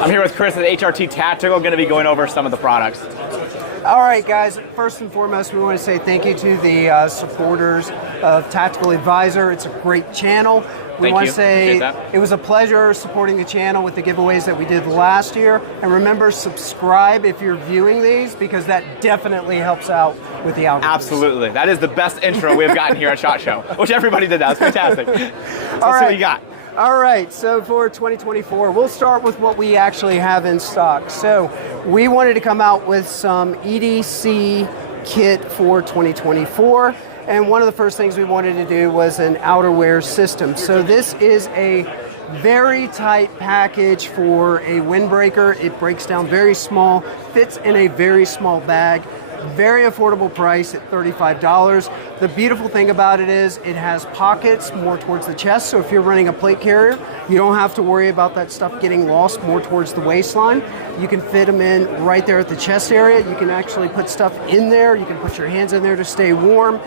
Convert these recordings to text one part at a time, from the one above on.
I'm here with Chris at HRT Tactical, going to be going over some of the products. All right, guys. First and foremost, we want to say thank you to the supporters of Tactical Advisor. It's a great channel. We want to say it was a pleasure supporting the channel with the giveaways that we did last year. And remember, subscribe if you're viewing these, because that definitely helps out with the algorithm. Absolutely. That is the best intro we've gotten here at SHOT Show, which everybody did that. It's fantastic. So let's see what you got. All right, so for 2024, we'll start with what we actually have in stock. So we wanted to come out with some EDC kit for 2024, and one of the first things we wanted to do was an outerwear system. So this is a very tight package for a windbreaker. It breaks down very small, fits in a very small bag. Very affordable price at $35. The beautiful thing about it is it has pockets more towards the chest, so if you're running a plate carrier, you don't have to worry about that stuff getting lost more towards the waistline. You can fit them in right there at the chest area. You can actually put stuff in there. You can put your hands in there to stay warm.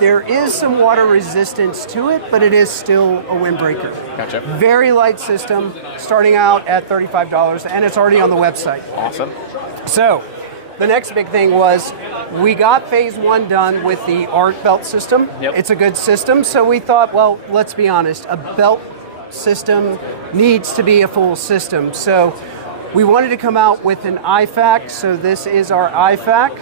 There is some water resistance to it, but it is still a windbreaker. Gotcha. Very light system, starting out at $35, and it's already on the website. Awesome. So, the next big thing was we got phase one done with the ARC belt system. Yep. It's a good system, so we thought, well, let's be honest, a belt system needs to be a full system. So we wanted to come out with an IFAC, so this is our IFAC.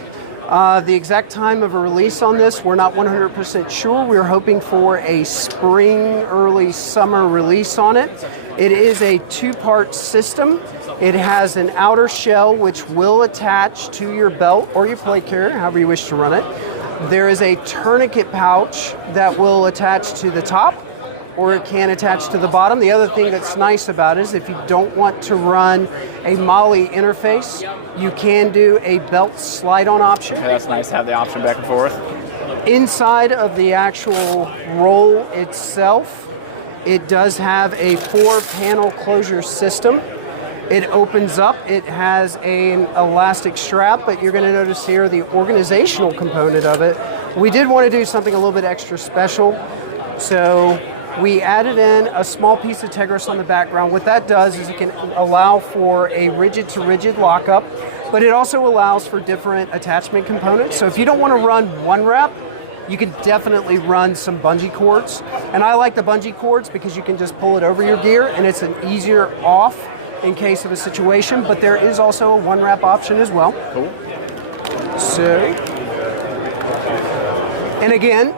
The exact time of a release on this, we're not 100% sure. We're hoping for a spring, early summer release on it. It is a two-part system. It has an outer shell which will attach to your belt or your plate carrier, however you wish to run it. There is a tourniquet pouch that will attach to the top, or it can attach to the bottom. The other thing that's nice about it is if you don't want to run a MOLLE interface, you can do a belt slide-on option. Okay, that's nice to have the option back and forth. Inside of the actual roll itself, it does have a 4-panel closure system. It opens up, it has an elastic strap, but you're going to notice here the organizational component of it. We did want to do something a little bit extra special, so we added in a small piece of Tegris on the background. What that does is it can allow for a rigid-to-rigid lockup, but it also allows for different attachment components. So if you don't want to run one wrap, you can definitely run some bungee cords. And I like the bungee cords because you can just pull it over your gear and it's an easier off in case of a situation, but there is also a one wrap option as well. Cool. So, and again,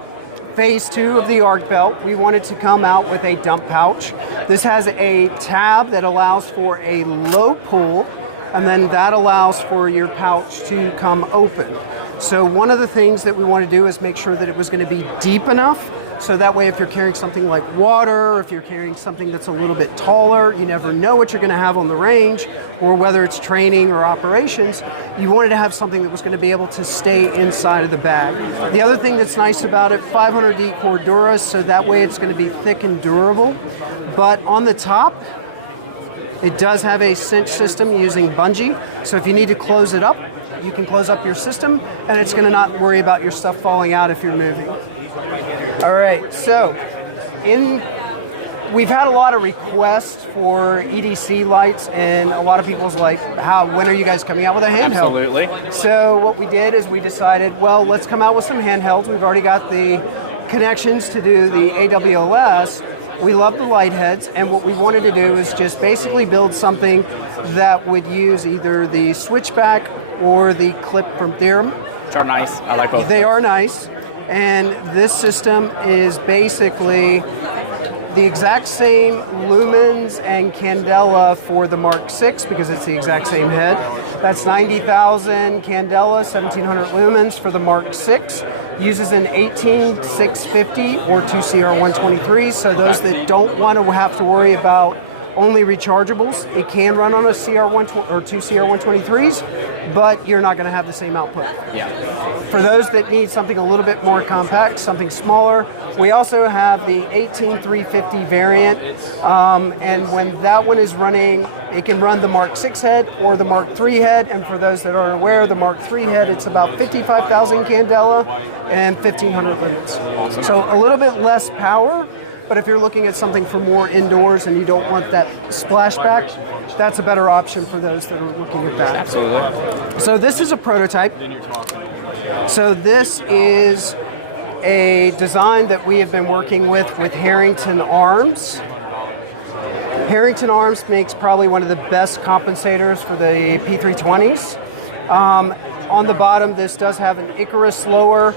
phase two of the ARC belt, we wanted to come out with a dump pouch. This has a tab that allows for a low pull, and then that allows for your pouch to come open. So one of the things that we want to do is make sure that it was going to be deep enough, so that way if you're carrying something like water, or if you're carrying something that's a little bit taller, you never know what you're going to have on the range, or whether it's training or operations, you wanted to have something that was going to be able to stay inside of the bag. The other thing that's nice about it, 500D Cordura, so that way it's going to be thick and durable. But on the top, it does have a cinch system using bungee, so if you need to close it up, you can close up your system, and it's going to not worry about your stuff falling out if you're moving. All right, so we've had a lot of requests for EDC lights, and a lot of people's like, when are you guys coming out with a handheld? Absolutely. So what we did is we decided, well, let's come out with some handhelds. We've already got the connections to do the AWLS. We love the light heads, and what we wanted to do is just basically build something that would use either the switchback or the clip from Theorem. Which are nice. I like both. They are nice. And this system is basically the exact same lumens and candela for the Mark 6 because it's the exact same head. That's 90,000 candela, 1,700 lumens for the Mark 6. Uses an 18650 or 2CR123, so those that don't want to have to worry about only rechargeables, it can run on a CR1 or 2CR123s, but you're not going to have the same output. Yeah. For those that need something a little bit more compact, something smaller, we also have the 18350 variant, and when that one is running, it can run the Mark 6 head or the Mark 3 head, and for those that aren't aware, the Mark 3 head, it's about 55,000 candela and 1,500 lumens. Awesome. So a little bit less power, but if you're looking at something for more indoors and you don't want that splashback, that's a better option for those that are looking at that. Absolutely. So this is a prototype. So this is a design that we have been working with Harrington Arms. Harrington Arms makes probably one of the best compensators for the P320s. On the bottom, this does have an Icarus lower.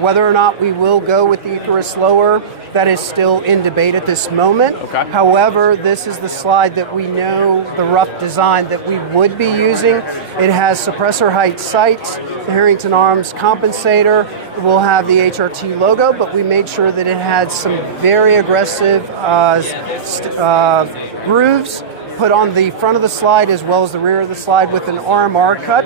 Whether or not we will go with the Icarus lower, that is still in debate at this moment. Okay. However, this is the slide that we know, the rough design that we would be using. It has suppressor height sights, the Harrington Arms compensator. It will have the HRT logo, but we made sure that it had some very aggressive grooves put on the front of the slide as well as the rear of the slide with an RMR cut.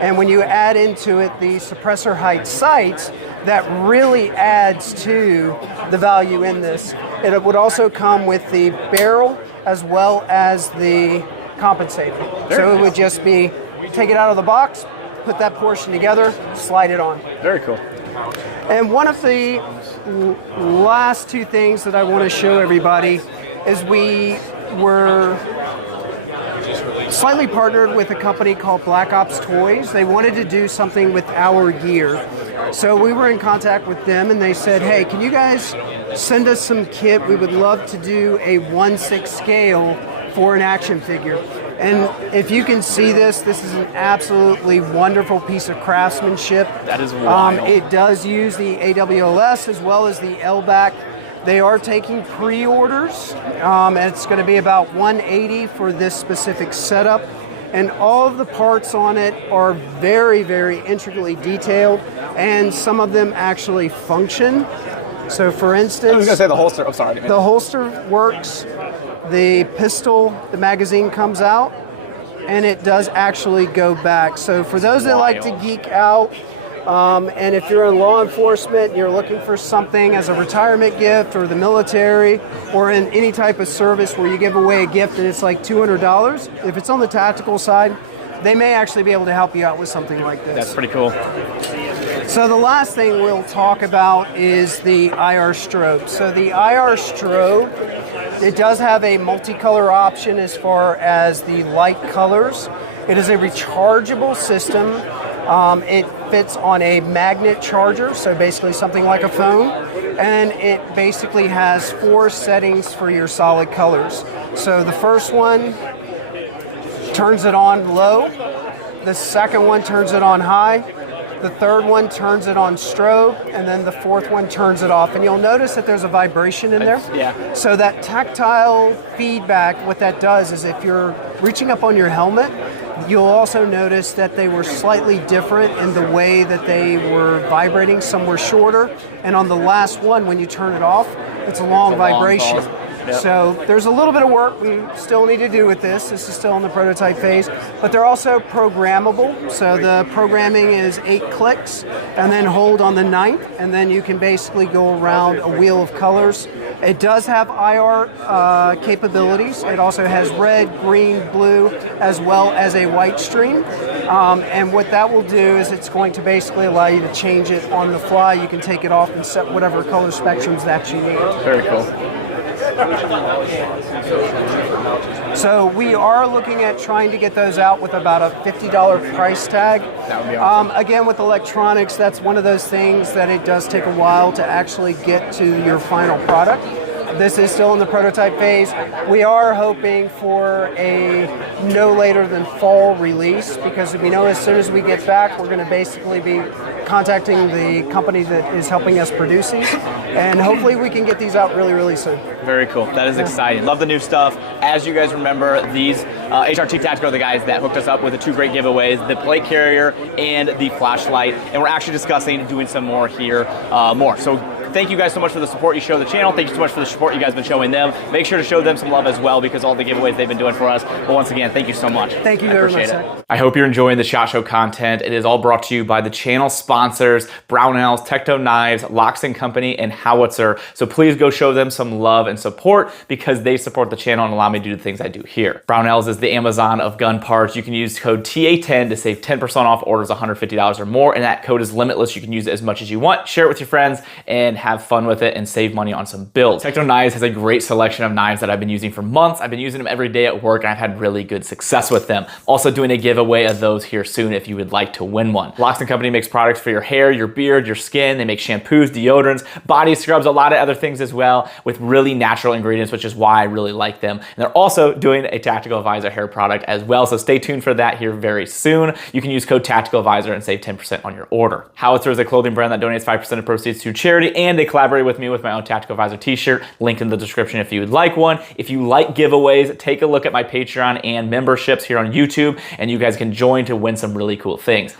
And when you add into it the suppressor height sights, that really adds to the value in this. It would also come with the barrel as well as the compensator. So it would just be, take it out of the box, put that portion together, slide it on. Very cool. And one of the last two things that I want to show everybody is we were slightly partnered with a company called Black Ops Toys. They wanted to do something with our gear. So we were in contact with them and they said, hey, can you guys send us some kit? We would love to do a 1/6 scale for an action figure. And if you can see this, this is an absolutely wonderful piece of craftsmanship. That is wild. It does use the AWLS as well as the LBAC. They are taking pre-orders. It's going to be about $180 for this specific setup. And all of the parts on it are very, very intricately detailed, and some of them actually function. So for instance, I was going to say the holster. I'm sorry. The holster works. The pistol, the magazine comes out, and it does actually go back. So for those that like to geek out, and if you're in law enforcement, you're looking for something as a retirement gift or the military or in any type of service where you give away a gift and it's like $200, if it's on the tactical side, they may actually be able to help you out with something like this. That's pretty cool. So the last thing we'll talk about is the IR strobe. So the IR strobe, it does have a multicolor option as far as the light colors. It is a rechargeable system. It fits on a magnet charger, so basically something like a phone, and it basically has 4 settings for your solid colors. So the first one turns it on low, the second one turns it on high, the third one turns it on strobe, and then the fourth one turns it off. And you'll notice that there's a vibration in there. Yeah. So that tactile feedback, what that does is if you're reaching up on your helmet, you'll also notice that they were slightly different in the way that they were vibrating. Some were shorter, and on the last one, when you turn it off, it's a long vibration. Yep. So there's a little bit of work we still need to do with this. This is still in the prototype phase, but they're also programmable. So the programming is 8 clicks, and then hold on the 9th, and then you can basically go around a wheel of colors. It does have IR capabilities. It also has red, green, blue, as well as a white stream. And what that will do is it's going to basically allow you to change it on the fly. You can take it off and set whatever color spectrums that you need. Very cool. So we are looking at trying to get those out with about a $50 price tag. That would be awesome. Again, with electronics, that's one of those things that it does take a while to actually get to your final product. This is still in the prototype phase. We are hoping for a no later than fall release, because we know as soon as we get back, we're going to basically be contacting the company that is helping us produce these, and hopefully we can get these out really, really soon. Very cool. That is exciting. Love the new stuff. As you guys remember, these HRT Tactical are the guys that hooked us up with the 2 great giveaways, the plate carrier and the flashlight, and we're actually discussing doing some more here more. So thank you guys so much for the support you show the channel. Thank you so much for the support you guys have been showing them. Make sure to show them some love as well, because all the giveaways they've been doing for us. But once again, thank you so much. Thank you very much. I hope you're enjoying the SHOT Show content. It is all brought to you by the channel sponsors, Brownells, Tecto Knives, Locks & Company, and Howitzer. So please go show them some love and support, because they support the channel and allow me to do the things I do here. Brownells is the Amazon of gun parts. You can use code TA10 to save 10% off orders $150 or more, and that code is limitless. You can use it as much as you want. Share it with your friends, and have fun with it and save money on some builds. Techno Knives has a great selection of knives that I've been using for months. I've been using them every day at work and I've had really good success with them. Also doing a giveaway of those here soon if you would like to win one. Loxton Company makes products for your hair, your beard, your skin. They make shampoos, deodorants, body scrubs, a lot of other things as well with really natural ingredients, which is why I really like them. And they're also doing a Tactical Advisor hair product as well, so stay tuned for that here very soon. You can use code Tactical Advisor and save 10% on your order. Howitzer is a clothing brand that donates 5% of proceeds to charity, and they collaborate with me with my own Tactical Advisor t-shirt, linked in the description if you would like one. If you like giveaways, take a look at my Patreon and memberships here on YouTube, and you guys can join to win some really cool things.